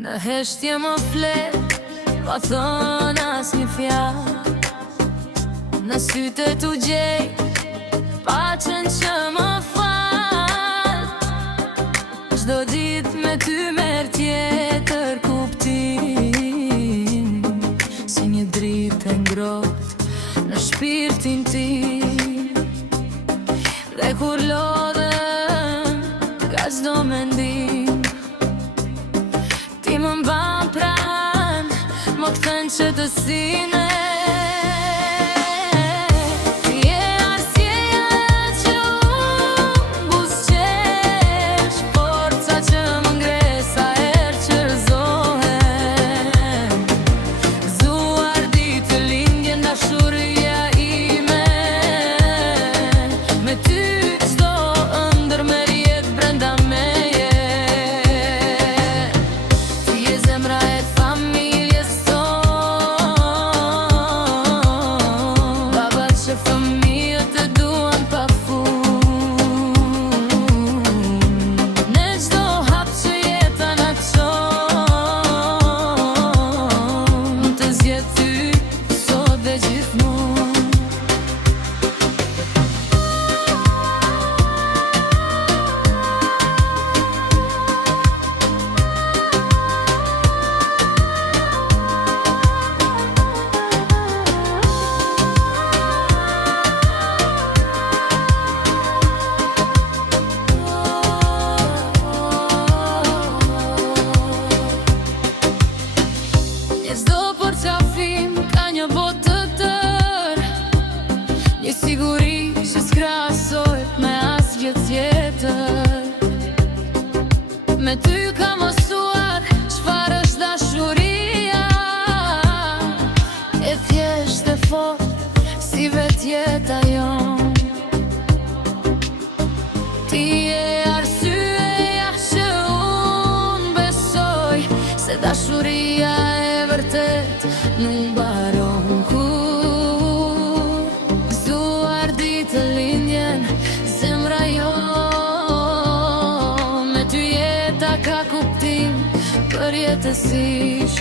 Në heshtje më flet, pa thon as një fjallë. Në sytë t'u gjej, paqen që më fal. Çdo ditë me ty merr tjetër kuptim, si një dritë e ngrohtë në shpirtin tim. Dhe kur lodhem nga çdo mendim, ti më mban pranë, më kthen që të sine. Një siguri që s'krahasojt me asgjë tjetër. Me ty ka mësuar çfarë është dashuria, e thjesht e fortë si vetjeta jon. Ti je arsyeja që unë besoj se dashuria e vërtet nuk mbaron kur. Zemra jo, me ty jeta ka kuptim për jetësish.